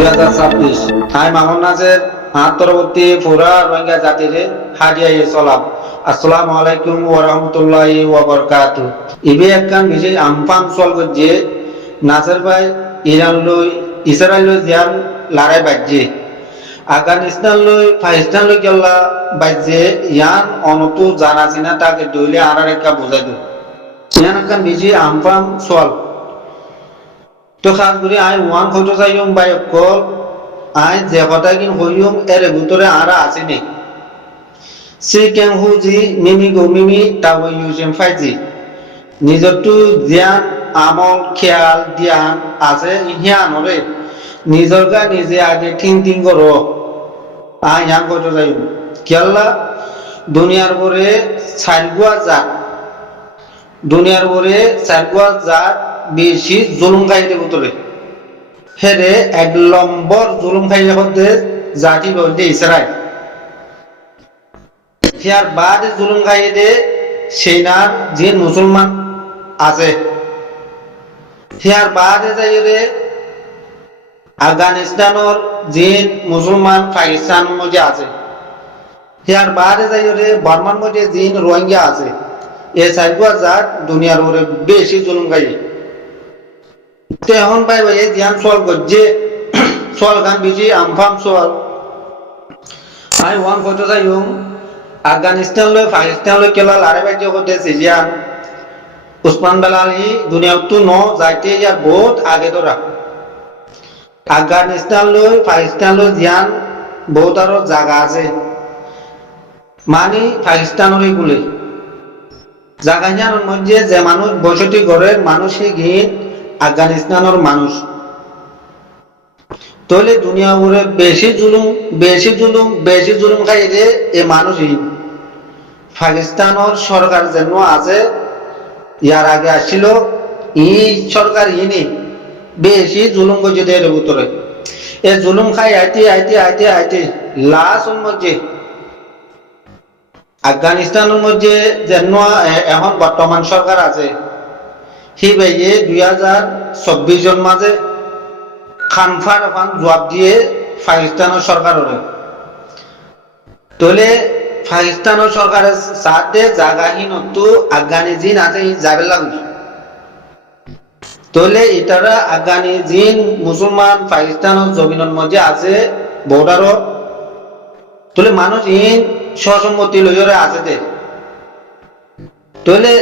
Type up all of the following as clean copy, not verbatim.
2026 high Mamun নাজের আন্তর্বর্তী পুরা রোহিঙ্গা জাতির হাজিয়ে চলাম আসসালামু আলাইকুম ওয়া রাহমাতুল্লাহি ওয়া বারাকাতুহু ইবে একখান বিজয় আমফাম চল গজে নাসের ভাই ইরান লই ইসরায়েল লই জিয়ান লড়াই বাজে আফগানিস্তান লই পাকিস্তান লই গেলা বাজে ইয়ান অনতু জানাজিনা তাকে দইলে আর একটা বুঝাই দু ইয়ান একখান বিজয় আমফাম চল তো খাস করে আই ওয়ান কইতো যাইম বাই কল আই যে কথা কিন হইম এর ভিতরে আরা আছে নে সি কেন হুজি মিমি গো মিমি তাও ইউজেম ফাইজি নিজরটু ধ্যান আমল খেয়াল ধ্যান আছে হিয়ান রে নিজর গা নিজে আগে থিং থিং করো আই ইয়ান কইতো যাইম কেল্লা দুনিয়ার পরে সাইলগুয়া যা দুনিয়ার পরে সাইলগুয়া যা বেশি জুলুম খাইতে ভিতরে হেরে এক নম্বর জুলুম খাইলে হতে জাতি বলতে ইসরায়েল হিয়ার বাদ জুলুম খাইতে সেনার যে মুসলমান আছে হিয়ার বাদ যাই রে আফগানিস্তানের যে মুসলমান পাকিস্তান মধ্যে আছে হিয়ার বাদ যাই রে বর্মার মধ্যে যে রোহিঙ্গা আছে এ সাইগুয়া জাত দুনিয়ার ওরে বেশি জুলুম খাইয়ে তো এখন পাই ভাই ধ্যান সল গজ্জে সল গান বিজি আমফাম সল আই ওয়ান কত যাইম আফগানিস্তান লই পাকিস্তান লই কেলা লড়াই বাজ্য করতে সিজিয়ান উসমান বেলালি দুনিয়া তো ন যাইতে ইয়ার বহুত আগে ধরা আফগানিস্তান লই পাকিস্তান লই ধ্যান বহুত আরো জায়গা আছে মানে পাকিস্তানের গুলি জায়গার মধ্যে যে মানুষ বসতি ঘরের মানুষই গিয়ে আফগানিস্তানের মানুষ তাহলে দুনিয়া ঘুরে বেশি জুলুম খাই রে এ মানুষই পাকিস্তানের সরকার যেন আছে ইয়ার আগে আসছিল এই সরকার ইনি বেশি জুলুম করছে এর ভিতরে এ জুলুম খাই আইতে লাস্ট মধ্যে আফগানিস্তানের মধ্যে যেন এখন বর্তমান সরকার আছে হি ভাইয়ে 2024 জন মাঝে খানফার ফান জবাব দিয়ে পাকিস্তানের সরকারের তোলে পাকিস্তানের সরকারের সাথে জায়গাহীন তো আফগানি জিন আছে যাবে লাগবে তোলে এটারা আফগানি জিন মুসলমান পাকিস্তানের জমিনের মধ্যে আছে বর্ডারও তোলে মানুষ ইন সসম্মতি লইরে আছে দে তোলে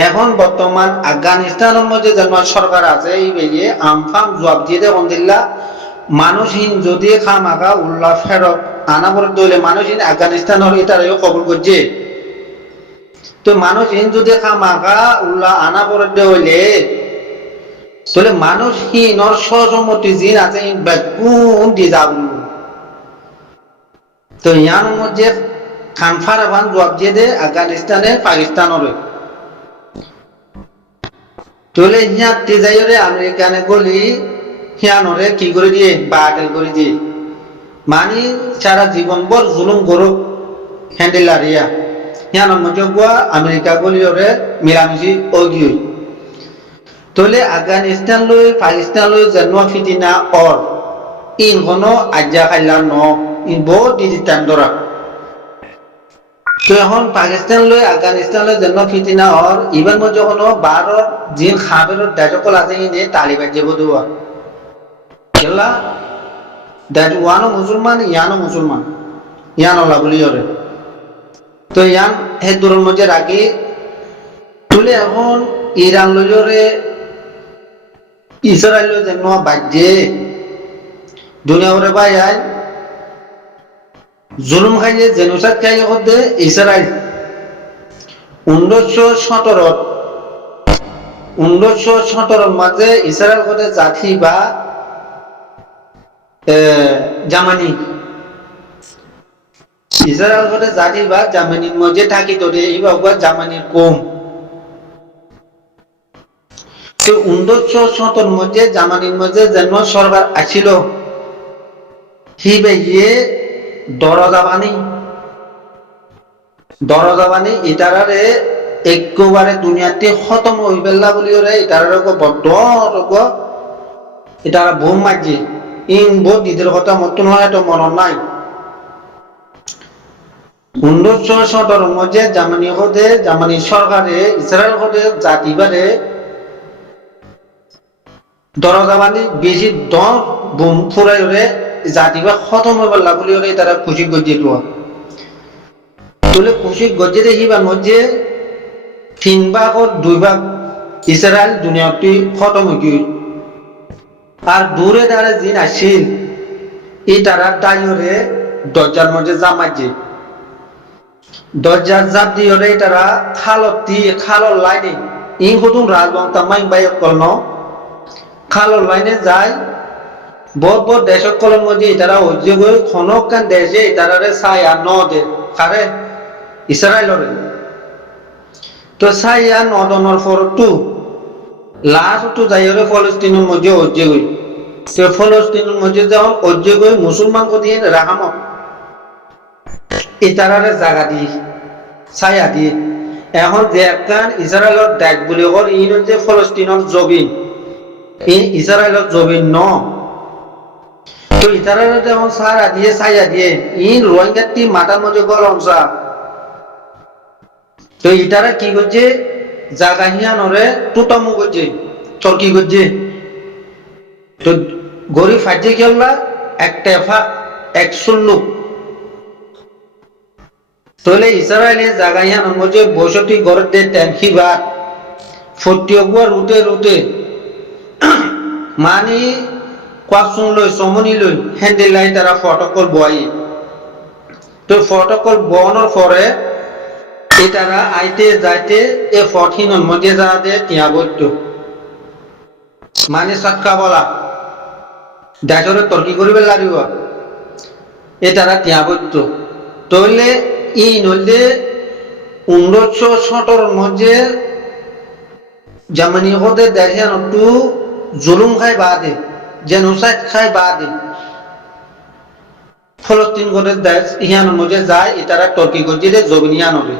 এখন বর্তমান আফগানিস্তানের মধ্যে যেন সরকার আছে এই বেরিয়ে আমফাম জবাব দিয়ে দেখুন দিল্লা মানুষহীন যদি খামাকা উল্লাহ ফেরত আনা পরে দইলে মানুষহীন আফগানিস্তানের এটারও কবল করছে তো মানুষহীন যদি খামাকা উল্লাহ আনা পরে দইলে তাহলে মানুষহীন সসম্মতি জিন আছে কোন দিয়ে যাব তো ইয়ার মধ্যে খানফার আহ্বান জবাব দিয়ে দে আফগানিস্তানের পাকিস্তানের তোলে হিয়াতে যাইরে আমেরিকানে গলি হিয়ানরে কি করে দিয়ে বাটেল করে দিয়ে মানি সারা জীবন ভর জুলুম করো হ্যান্ডেলারিয়া হিয়ানোর মধ্যে গোয়া আমেরিকা গলিওরে মিলামিশি ওগি তোলে আফগানিস্তান লই পাকিস্তান লই জন্ম ফিতিনা অর ইন কোনো আজ্জা খাইলা ন ইন বহুত দিদি টাইম ধরা তো এখন পাকিস্তান লই আফগানিস্তান লই জন্ম ফিতিনা অর ইবার মধ্যে কোনো বারর জিন খাবের দাজকল আছে ইনে তালিবান যাব দুয়া কেলা দাজ ওয়ানো মুসলমান ইয়ানো লাগুলি ওরে তো ইয়ান হে দূরের মধ্যে রাখি তুলে এখন ইরান লইরে ইসরায়েল লই জন্ম বাজে দুনিয়া ওরে ভাই আই জুলুম খাইয়ে জেনোসাইড খাইয়ে হতে ইসরায়েল 1917 মাঝে ইসরায়েল হতে জাতি বা জার্মানি ইসরায়েল হতে জাতি বা জার্মানির মধ্যে থাকি তো এইবার জার্মানির কম তো 1917 মধ্যে জার্মানির মধ্যে জন্ম সরকার আছিল হি ভাইয়ে দরজাবানি ইতারারে একেবারে দুনিয়াতে খতম হই পেলা বলি রে ইতারারে বড্ড রোগ ইতারা বোম মারছে ইন বহুত দিদের কথা মতন হয় তো মনে নাই 1917 মধ্যে জার্মানি সরকারে ইসরায়েল হতে জাতিবারে দরজাবানি বেশি দম বোম ফুরাই ওরে জাতিবা খতম হবার লাগলি ওরে তারা খুশি গজ্জে লোয়া তুলে খুশি গজ্জে দেখিবার মধ্যে 3 ভাগ ও 2 ভাগ ইসরায়েল দুনিয়াটি খতম হয়ে গিয়ে আর দূরে দাঁড়ে জিন আসিল এই তারা দায়রে দরজার মধ্যে জামাইছে দরজার জাপ দিয়ে তারা খালর লাইনে ইন হুতুম রাজবংশ মাই বাই কল খালর লাইনে যায় বহুত দেশ কলর মধ্যে তারা হজ্জে গই খনকান দেশে তারারে ছায়া ন দে কারে ইসরায়েলরে তো ছায়া নদনের ফরটু লাস্ট যাইরে ফলস্তিনের মধ্যে হজ্জে গই তো ফলস্তিনের মধ্যে যখন হজ্জে গই মুসলমান কো দিয়ে রাহামত ইতারারে জায়গা দিয়ে ছায়া দিয়ে এখন যে একখান ইসরায়েলের ডাক বলে হল ইন যে ফলস্তিনের জবিন এই ইসরায়েলের জবিন ন তো ইতারারে যখন ছায়া দিয়ে ইন রোহিঙ্গাটি মাথার মধ্যে গলমসা তো ইতারা কি করছে জায়গা হিয়ানরে টুটামু করছে তর্কি করছে তো গরিব ফাইজে খেললা একটা একশো লোক তাহলে ইসরায়েলের জায়গায় মধ্যে 62 ঘরতে ট্যাঙ্কি বাদ ফটিয়গুয়া রুটে মানে কোয়াকসুন লই সমনি লই হ্যান্ডেল লাই তারা ফটোকল বয় তো ফটোকল বনার পরে এটারা আইতে যাইতে এ ফটিনর মধ্যে যাতে তিয়া বইত মানে সাতকা বলা দেশরে তর্কি করিবে লাগিব এ তারা তিয়া বইত তাহলে এই নদে 1917 মধ্যে জার্মানি হতে দেখেন একটু জুলুম খাই বাদে জেনোসাইড খাই বাদে ফলস্তিন করে দেশ ইহান মধ্যে যায় এটারা তর্কি করছে জবিনিয়ান হবে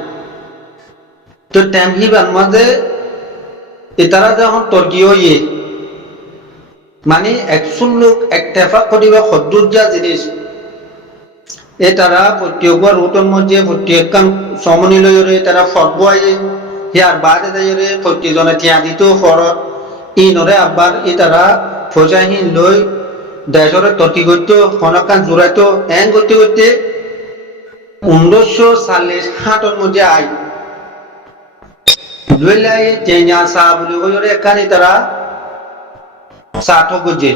তো টেমহিবার মধ্যে এটারা যখন তর্কি হইয়ে মানে 100 লোক একটেফাক করিবা হদ্দুজা জিনিস এটারা প্রত্যেকবার রুটের মধ্যে প্রত্যেকখান সমনি লইরে তারা ফটবো ইয়ার বাদে দাইরে প্রত্যেকজনে টিয়া দিত ফরত ইনরে আবার এটারা ফজাহীন লই দেশরে তর্কি করত খনকান জোড়াইতো এন করতে 1947 মধ্যে আই লইলাই চেঞ্জা সা বলি কইরে একানি তারা সাঠো গজে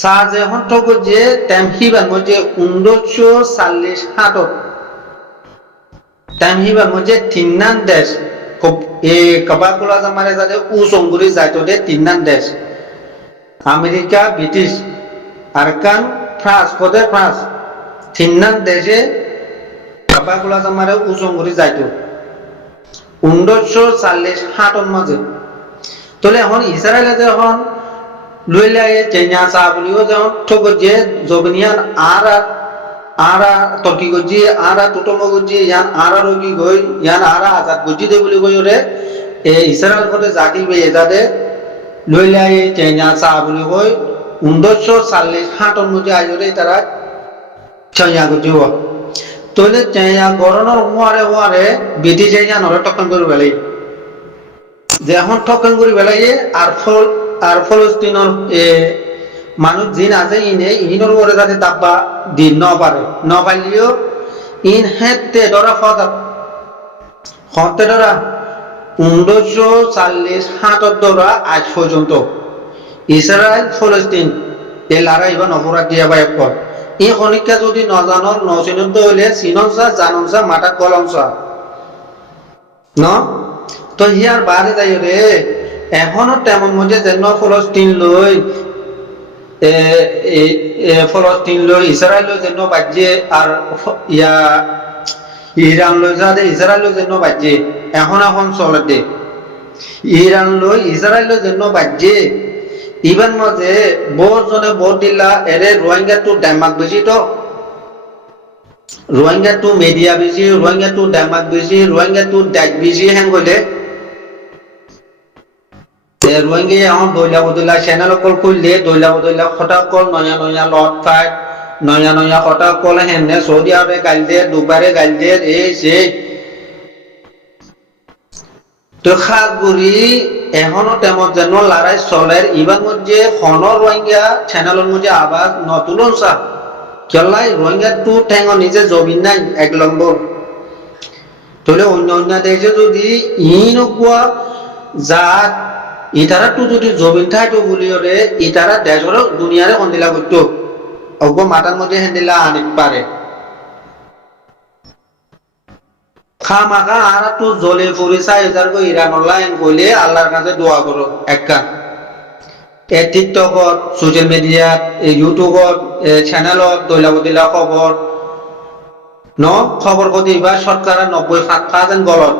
সাজে হতো যে টেমহিবার মধ্যে 1947 টেমহিবার মধ্যে তিননান দেশ এ কবাকুলা জামারে যাতে উসঙ্গুরি যাইতো দে তিননান দেশ আমেরিকা ব্রিটিশ আরকান ফ্রান্স তিননান দেশে কবাকুলা জামারে উসঙ্গুরি যাইতো 1947 মাঝে তাহলে এখন ইসরায়েলে যখন লইলাই চেঞ্জা চা বলিও যখন ঠক যে জবনিয়ান আর তর্কি গজি আর টুটম গজি ইয়ান আর রোগী গই ইয়ান আর আজাদ গজি দে বলি কই রে এ ইসরায়েল করে জাতি বে এজাদে লইলাই চেঞ্জা চা বলি কই 1947 মধ্যে আইরে তারা চেঞ্জা গজিও তোলে চেঞ্জা গরনের ওয়ারে বিটি চেঞ্জা নরে টকন করে বেলাই যে এখন টকন করে বেলাই আর ফলস্তিনের মানুষ জিন আছে ইনের ওরে যাতে দাব্বা দিন ন পারলেও ইন হেতে ধরা হতে ধরা 1947 ধরা আজ পর্যন্ত ইসরায়েল ফলস্তিন এ লড়াই বা অপরাধ দিয়া বাই কর এই খনিকা যদি নজানর নচিনত হইলে চিননসা জাননসা মাটা কলমসা ন তো হিয়ার বাদে যাই রে এখনো তেমন মধ্যে যেন ফলস্তিন লই ইসরায়েল লই যেন বাজে আর ইয়া ইরান লই যাতে ইসরায়েল লই যেন বাজে এখন চলে দে ইরান লই ইসরায়েল লই যেন বাজে ইবান মাঝে বহুত জনে বহুত দিলা এরে রোহিঙ্গা টু ডেমাক বেশি তো রোহিঙ্গা টু মিডিয়া বেশি রোহিঙ্গা টু ডেমাক বেশি রোহিঙ্গা টু ডাক বেশি হ্যাং কইলে রোহিঙ্গা এখন দৈলা বদলা চ্যানেল কল করলে দৈলা বদলা খটা কল নয়া নয়া লট ফাইট নয়া নয়া খটা কল হেনে সৌদি আরবে গাল দিয়ে দুবারে গাল দিয়ে এই সেই তো খাগুড়ি এখনো তেমন যেন লড়াই চলের ইবার মধ্যে খন রোহিঙ্গা চ্যানেলের মধ্যে আবার নতুন সা কেলাই রোহিঙ্গা টু ঠেঙ নিজে জবিন নাই 1 নম্বর তাহলে অন্য অন্য দেশে যদি ইনকুয়া জাত ইতারা তো যদি জমিন থাকতো বলি ওরে ইতারা দেশের দুনিয়ারে কন্দিলা করতো অল্প মাথার মধ্যে হেন্দিলা আনিত পারে খামাখা আর তো জলে পড়ে চাই হাজার করে ইরান লাইন কইলে আল্লাহর কাছে দোয়া করো একটা টিকটকত সোশ্যাল মিডিয়াত ইউটিউবত চ্যানেলত দৈলাবদিলা খবর ন খবর কদি বা সরকার 90% গলত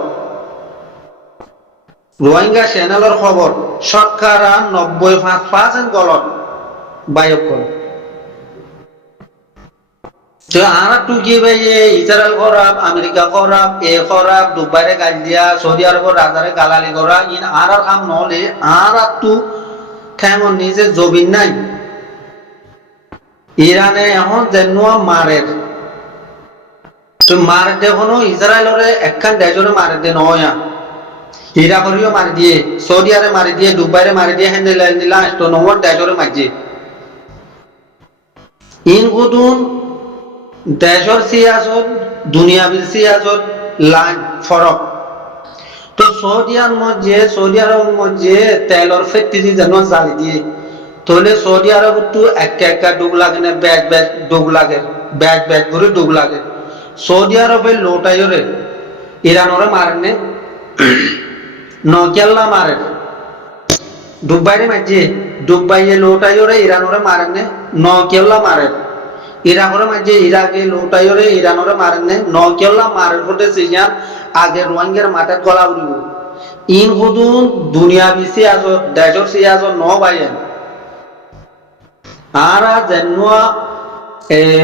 রোহিঙ্গা চ্যানেলের খবর সরকার 95% গলত বায়ক করে তো আর টু কি ভাই ইসরায়েল খরাব আমেরিকা খরাব খরাব দুবাইরে গাল দিয়া সৌদি আরবের রাজারে গালালি করা ইন আর কাম নহলে আর টু কেমন নিজে জবিন নাই ইরানে এখন যেন মারের তো মারে দেখো ইসরায়েলরে একখান দেশরে মারে দে নয়া ইরাকরিও মারি দিয়ে সৌদি আরবে মারি দিয়ে দুবাইরে মারি দিয়ে হ্যান্ডেল দিলা তো নম্বর দেশরে মারছে ইন গুদুন দেশর সিয়াসত দুনিয়াবির সিয়াসত লাইন ফরক তো সৌদি আরবের মধ্যে তেলর ফেটতি যেন জ্বালি দিয়ে তাহলে সৌদি আরব তো একটা ডুব লাগে না ব্যাগ ডুব লাগে ব্যাগ করে ডুব লাগে সৌদি আরবের লোটাইরে ইরানরে মারেন নকিয়াল্লা মারে দুবাইরে মারছে দুবাইয়ে লোটাইরে ইরানরে মারেন নকিয়াল্লা মারে ইরাকরে মাঝে ইরাকে লোটাইরে ইরানরে মারেন নকিয়াল্লা মারের ফটে সিজান আগে রোহিঙ্গার মাঠে গলা উড়িব ইন হুদুন দুনিয়া বিসি আজত দেশর সি আজত ন বাইন আর জেনুয়া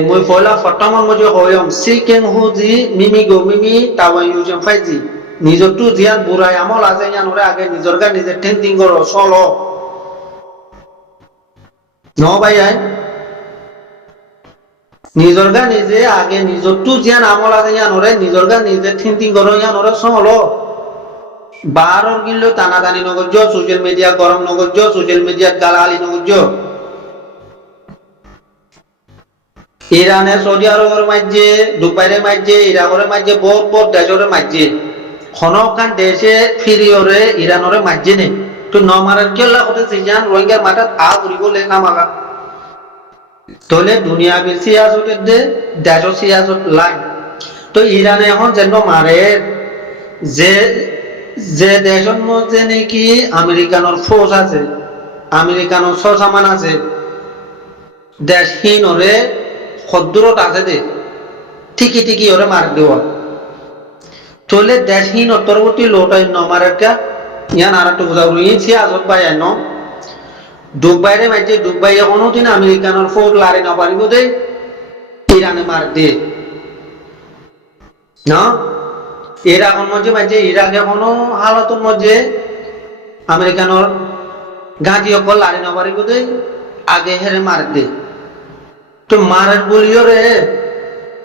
মই ফলা ফটামন মজে হয়ম সিকেন হুজি মিমি গো মিমি তাওয়া ইউজম ফাইজি নিজর টু জিয়ান বুড়াই আমল আছে ইয়ানরে আগে নিজর গা নিজে টেন্টিং করো চলো ন বাইন নিজর গা নিজে আগে নিজর টু জিয়ান আমল আছে ইয়ানরে নিজর গা নিজে টেন্টিং করো ইয়ানরে চলো বারর গিল্লো টানাটানি নগর্য সোশ্যাল মিডিয়া গরম নগর্য সোশ্যাল মিডিয়াত গালাগালি নগর্য ইরানে সৌদি আরবের মাঝে দুবাইরে মাঝে ইরাকের মাঝে বহুত দেশরে মাঝে খনকান দেশে ফিরিয়রে ইরানরে মাঝে নেই তো নমারের কেলা হতে সিজান রোহিঙ্গার মাথাত আ ঘুরিব লে নামাগা তাহলে দুনিয়া বেশি আসতের দে দেশ সিয়াসত লাইন তো ইরানে এখন যেন মারে যে যে দেশের মধ্যে নাকি আমেরিকানোর ফোর্স আছে আমেরিকানোর সসামান আছে দেশহীন ওরে খদ্দুরত আছে দে ঠিকই ওরে মার দেওয়া চলে দেশহীন অন্তর্বর্তী লোটাই নমারেরটা ইয়ান আর একটু বোঝা রয়েছে আজত ভাই ন দুবাইরে মাঝে দুবাই কোনোদিন আমেরিকানোর ফোর্স লারে না পারিব দে ইরানে মার দে না ইরাকের মধ্যে মাঝে ইরাক এখনো হালতের মধ্যে আমেরিকানোর গাঁটি অকল লারি না পারিব দে আগে হেরে মার দে তো মারের বলিও রে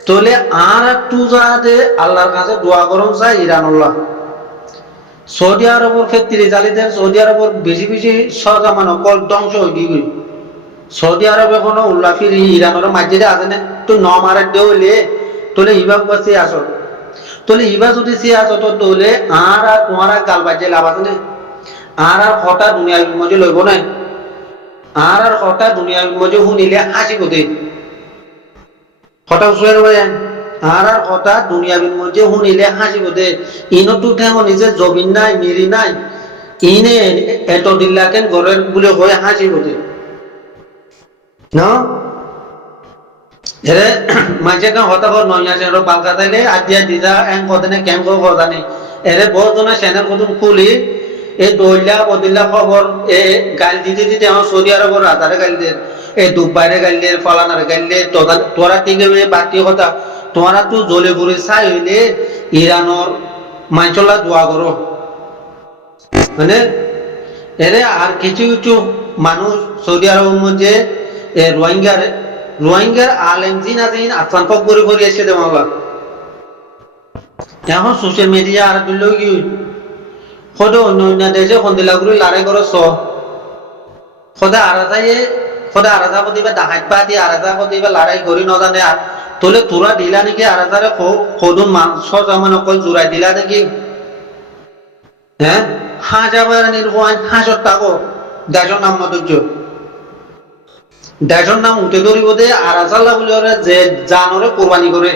তোলে আর একটু যাতে আল্লাহর কাছে দোয়া করুন চাই ইরানুল্লাহ সৌদি আরবের ক্ষেত্রে জালিদের সৌদি আরবের বেশি সহজামান অকল ধ্বংস হয়ে গই সৌদি আরব এখনো উল্লাহ ফিরি ইরানের মাঝে আছে না তো ন মারের দেওলে তোলে ইবাক বাসে আসো তোলে ইবা যদি সে আসো তো তোলে আর তোমার গাল বাজে লাভ আছে না আর হঠাৎ দুনিয়ার মধ্যে লইব না আর হঠাৎ দুনিয়ার মধ্যে শুনিলে হাসিব দে হঠাৎ উচুয়ার ভাইয়ান আর হঠাৎ দুনিয়ার মধ্যে শুনিলে হাসিব দে ইনতো ঠেঙ নিজে জবিন নাই মিরি নাই ইনে এত দিল্লা কেন ঘরের বলে হয়ে হাসিব দে না এরে মাঝে কাম হতা কর নয়া চেন বালকা তাইলে আদিয়া দিদা এন কদনে কেম কো কদানি এরে বহুত জনা চ্যানেল কত খুলি এ দইলা বদিল্লা খবর এ গাল দিতে আমার সৌদি আরবের রাজারে গাল দে এ দুবাইরে গাল দে ফলানারে গাল দে তোরা টিকে বাকি কথা তোরা তো জ্বলে পুড়ে ছাই হইলে ইরানোর মাঞ্চলা দোয়া করো মানে এরে আর কিছু কিছু মানুষ সৌদি আরবের মধ্যে রোহিঙ্গার আলেম জিন আজিন আসান ফক করে করে এসে দেওয়া এখন সোশ্যাল মিডিয়া আর দিল কি সদে অন্য অন্য দেশে সন্দিলাগুড়ি লড়াই করে সদে আরাজা প্রতিভা ডাহাত পা দিয়ে আরাজা প্রতিভা লড়াই করি নজানে তোলে তোরা দিলা নাকি আরাজারে সদুন মাংস জমান অকল জোড়াই দিলা নাকি হ্যাঁ হাজার নির্ভয় হাজার টাকা দেশর নাম নতুর্য দেশর নাম উঠে ধরিব দে আরাজাল্লা বলে যে জানরে কোরবানি করে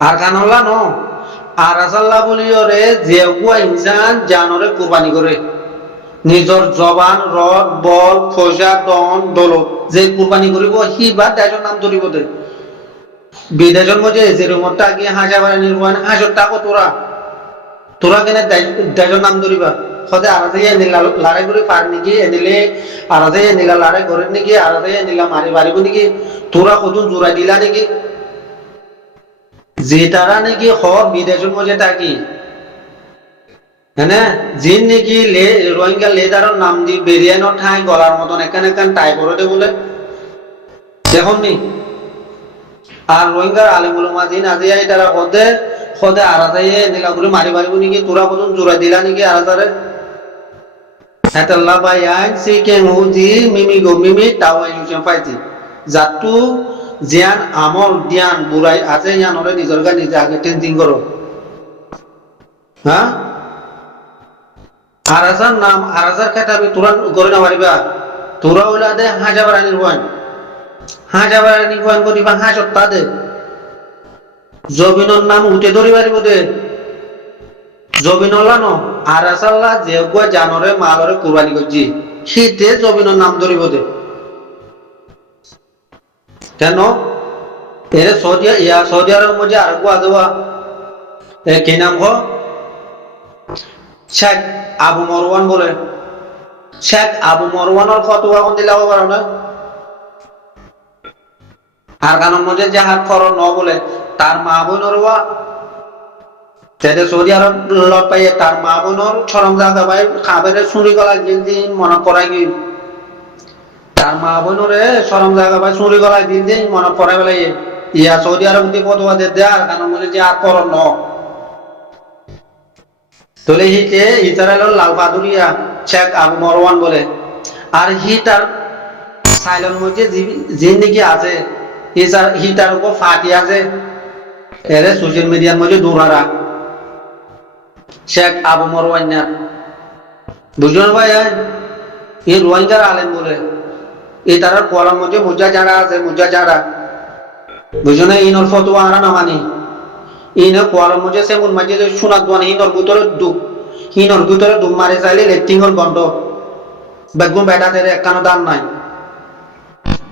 আর কানল্লা ন আরাজাল্লা বলি ওরে যে ইনসান জানরে কোরবানি করে নিজর জবান রদ বল খোসা দন দৌলত যে কোরবানি করিব সি বা দেশর নাম ধরিব দে বিদেশের মধ্যে যেরকমটা গিয়ে হাজার নির্ভয় হাজার টাকা তোরা কেন দেশর নাম ধরিবা সদে আরাজে এনিলা লড়াই করে পার নাকি এনিলে আরাজে এনিলা লড়াই করে নাকি আরাজে এনিলা মারি পারিব নাকি তোরা কতদিন জোড়াই দিলা নাকি যে তারা নাকি হর বিদেশের মধ্যে থাকি হ্যাঁ জিন নাকি রোহিঙ্গা লেদারের নাম দি বেরিয়ানো ঠাই গলার মতন এখানে টাই করে দে বলে দেখুন নি আর রোহিঙ্গার আলেমুলমা জিন আজি তারা সদে আরাজাইয়ে নীলাগুলি মারি পারিব নাকি তোরা কতদিন জোড়াই দিলা নাকি আরাজারে হেতাল্লা বাই আইন সি কে হুজি মিমি গো মিমি তাও ইউসেন ফাইজি জাতু জিয়ান আমল জ্ঞান বুড়াই আছে ইয়ানরে নিজের গা নিজে আগে টেনজিং করো হ্যাঁ আরাজার নাম আরাজার খেতাবি তোরা করে না পারিবা তোরা হইলা দে হাজার নির্ভয় করিবা হাজার তা দে জবিনর নাম উঠে ধরি পারিব দে জবিনল্লা ন আরাসাল্লা যে জানরে মালরে কুরবানি করছি শীতে জবিনর নাম ধরিব দে কেন এর সৌদি আরবের মধ্যে আর গো আজওয়া কি নাম গো শেখ আবু মরওয়ান বলে শেখ আবু মরওয়ানের ফতোয়া কোন দিলা পারো না আর কারণ মধ্যে যে হাত খর ন বলে তার মা বোনের সৌদি আরব লট পাইয়ে তার মা বোনের সরম জায়গা পাই খাবারে চুরি গলা দিন মনে করাই গিয়ে তার মা বোনরে সরম জায়গা পাই চুরি গলায় দিন মনে করাই পেলাই ইয়া সৌদি আরব ফতোয়া দে আর কারণ মধ্যে যে হাত খর ন তোলে হিতে ইসরায়েলের লাল বাহাদুরিয়া শেখ আবু মরওয়ান বলে আর হি তার সাইলের মধ্যে জিন নাকি আছে হি তার উপর ফাটি আছে এর সোশ্যাল মিডিয়ার মধ্যে দৌড়ারা শেখ আবু মরওয়ান বুঝলেন ভাই এই রোহিঙ্গার আলেম বলে এই তার কোয়ালার মধ্যে মুজা যারা আছে বুঝলেন ইনর ফতোয়া আরা না মানি ইন কোয়ালার মধ্যে সেমন মাঝে শোনা দোয়ান হিনর ভিতরে ডুব মারে চাইলে লেট্রিংর গন্ধ বেগুন বেটা তেরে একখানো দান নাই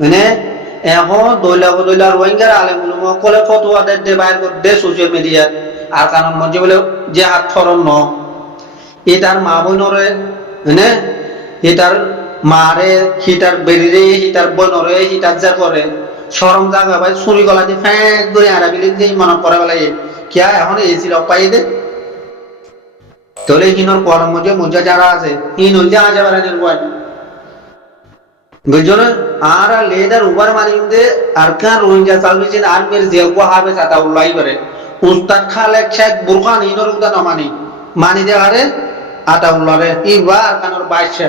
মানে এখন দইলা রোহিঙ্গার আলেমুলুম কলে ফতোয়া দে বাইর করে দে সোশ্যাল মিডিয়া আর কারণ মধ্যে বলে যে হাত ফরন ন এটার মা বোনরে মানে এটার মারে হিটার বেরিরে হিটার বোনরে হিটার যা করে সরম জাগা ভাই চুরি গলা দিয়ে ফ্যাঁক করে আরাবিলি দিয়ে মনে করে বেলায় কিয়া এখন এসি লগ পাই দে তোলে হিনর কোয়ার মধ্যে মুজা যারা আছে হিন হইলে আজা বারানের বয় বুঝছো আর লেদার উবার মারিন্দে আর কার রোহিঙ্গা চালবিছেন আর মের জেগো হবে চাতা উল্লাই করে উস্তাদ খালেক শেখ বুরখান হিনর উদা না মানি দে আরে আতা উল্লারে ইবার কানর বাইশা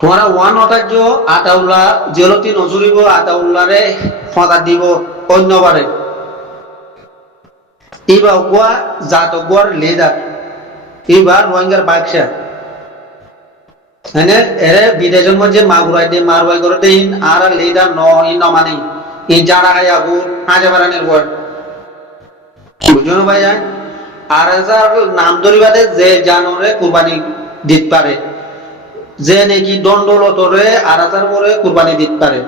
তোমারা ওয়ান অটার্য আতাউল্লাহ জেলতি নজুরিব আতাউল্লাহরে ফদা দিব অন্যবারে এবার গোয়া জাতগোয়ার লেদার এবার রোহিঙ্গার বাদশা হ্যাঁ এরে বিদেশের মধ্যে মাগুরাই দিয়ে মারবাই করে দেন আর লেদার নমানি এই যারা খাই আগুন হাজা বারানের বর বুঝলো ভাই আর নাম ধরিবাদে যে জানরে কুরবানি দিত পারে যে নাকি দণ্ডলতরে আর পরে কুরবানি দিত পারে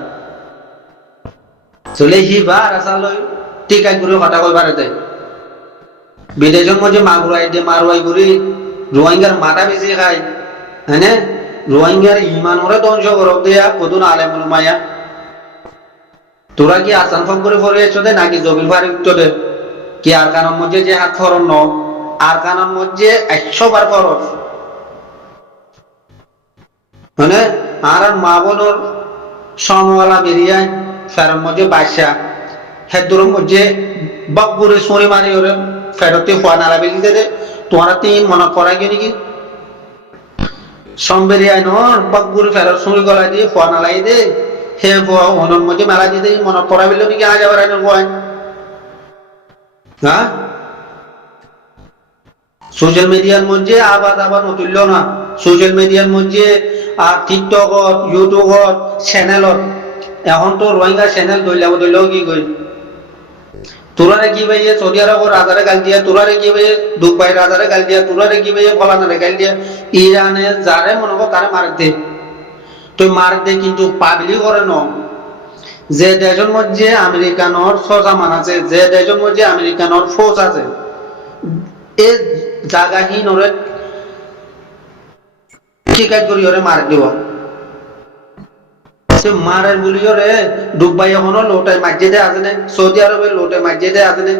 চলে হিবা আর লই টিকাই করে হটা কই পারে দেয় বিদেশের মধ্যে মাগুরাই দিয়ে মারবাই করি রোহিঙ্গার মাথা বেশি খায় হ্যাঁ রোহিঙ্গার ইমানরে ধ্বংস করব দেয়া কতন আলেমুল মায়া তোরা কি আসান ফোন করে পড়ে এসো দে নাকি জবিল ফারিক তো দে কি আর কারণ মধ্যে যে হাত ফরন ন আর কানার মধ্যে 100 বার ফরজ মানে আর মা বোনর সমওয়ালা বেরিয়ে ফেরার মধ্যে বাদশা হেদুর মধ্যে বকবুরে সরি মারি ওরে ফেরতে হওয়া নালা বেলি দে তোমার তিন মনে পড়া গিয়ে নাকি সম্বেরিয়ায় নর বকবুরে ফেরত সরি গলা দিয়ে হওয়া নালাই দে হে হওয়া অনর মধ্যে মেলা দিয়ে দে মনে পড়া বেলি নাকি আজ আবার আইনের হয় হ্যাঁ সোশ্যাল মিডিয়ার মধ্যে আবার নতুল্য না সোশ্যাল মিডিয়ার মধ্যে আর টিকটকত ইউটিউবত চ্যানেলত এখন তো রোহিঙ্গা চ্যানেল ধরলেও কি কই তোরারে কি ভাই সৌদি আরবের রাজারে গাল দিয়া তোরারে কি ভাই দুবাই রাজারে গাল দিয়া তোরারে কি ভাই ফলানারে গাল দিয়া ইরানে যারে মনে কর তারে মার দে তুই মার দে কিন্তু পাবলি করে ন যে দেশের মধ্যে আমেরিকানোর সজামান আছে যে দেশের মধ্যে আমেরিকানোর ফৌজ আছে এ জায়গাহীন ওরে শিকায়ত করি ওরে মার দিব মারের গুলি ওরে দুবাই এখনো লোটে মসজিদে আছে না সৌদি আরবের লোটে মসজিদে আছে না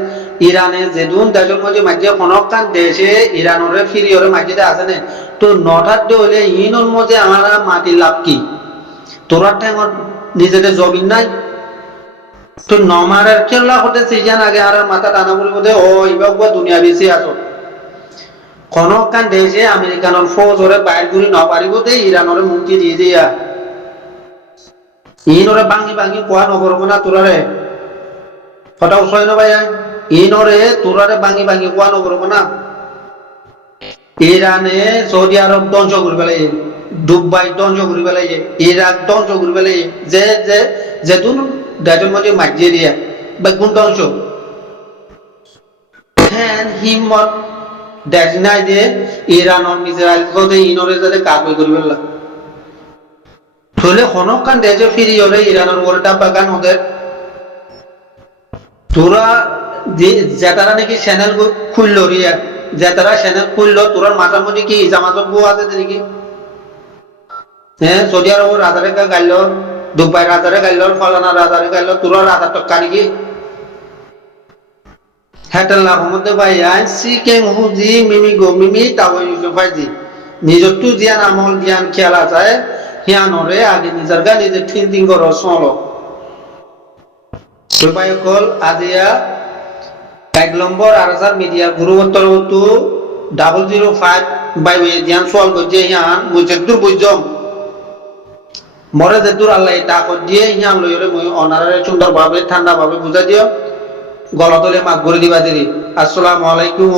ইরানে যেদুন দেশের মধ্যে মসজিদ কোনখান দেশে ইরানের ফিরি ওরে মসজিদে আছে না তো নটার হলে ইনর মধ্যে আমার মাটি লাভ কি তোরার ঠেঙর নিজেদের জবিন নাই তো নমারের কেল্লা হতে সিজন আগে আর মাথা টানা বলি বোধে ও এবার দুনিয়া বেশি আছো কোনখান দেশে আমেরিকানোর ফৌজ ওরে বাইর গুলি ন পারিব দে ইরানের মুক্তি দিয়ে দিয়া ইনরে ভাঙি কোয়া নকরব না তোরারে কথা উৎসাহ ন ভাই ইনরে তোরারে ভাঙি কোয়া নকরব না ইরানে সৌদি আরব ধ্বংস করে পেলাই দুবাই ধ্বংস করে পেলাই ইরাক ধ্বংস করে পেলাই যে যে যেতুন দেশের মধ্যে মাজিয়ে দিয়া বা কোন ধ্বংস হ্যাঁ হিম্মত দেশ নাই যে ইরানের ইসরায়েল কোদে ইনরে যাতে কাবু করে পেলা তাহলে কোনখান দেশে ফিরি হলে ইরানের ওরটা বাগান ওদের তোরা যেতারা নাকি চ্যানেল খুললো রিয়া যেতারা চ্যানেল খুললো তোরার মাথার মধ্যে কি জামাজত বউ আছে নাকি হ্যাঁ সৌদি আরব রাজারে গাইল দুবাই রাজারে গাইল ফলানা রাজারে গাইল তোরা রাজার টক্কা নাকি হেটেল লাভ মধ্যে ভাই আইসি কেং হুজি মিমি গো মিমি তাওই ইউসুফাইজি নিজের তো জ্ঞান আমল জ্ঞান খেলা যায় হিয়ানরে আগে নিজের গা নিজে থিঙ্কিং করো চলো সবাই কল আজিয়া 1 নম্বর আরসার মিডিয়া গুরুত্তর তো 005 বাই জ্ঞান সল করছে হিয়ান মুজেদুর বুঝম মরে যেদুর আল্লাহ টাকা দিয়ে হিয়ান লইরে মই অনারে সুন্দর ভাবে ঠান্ডা ভাবে বুঝা দিও গলাতলে মাগ করে দিবা দিরি আসসালামু আলাইকুম।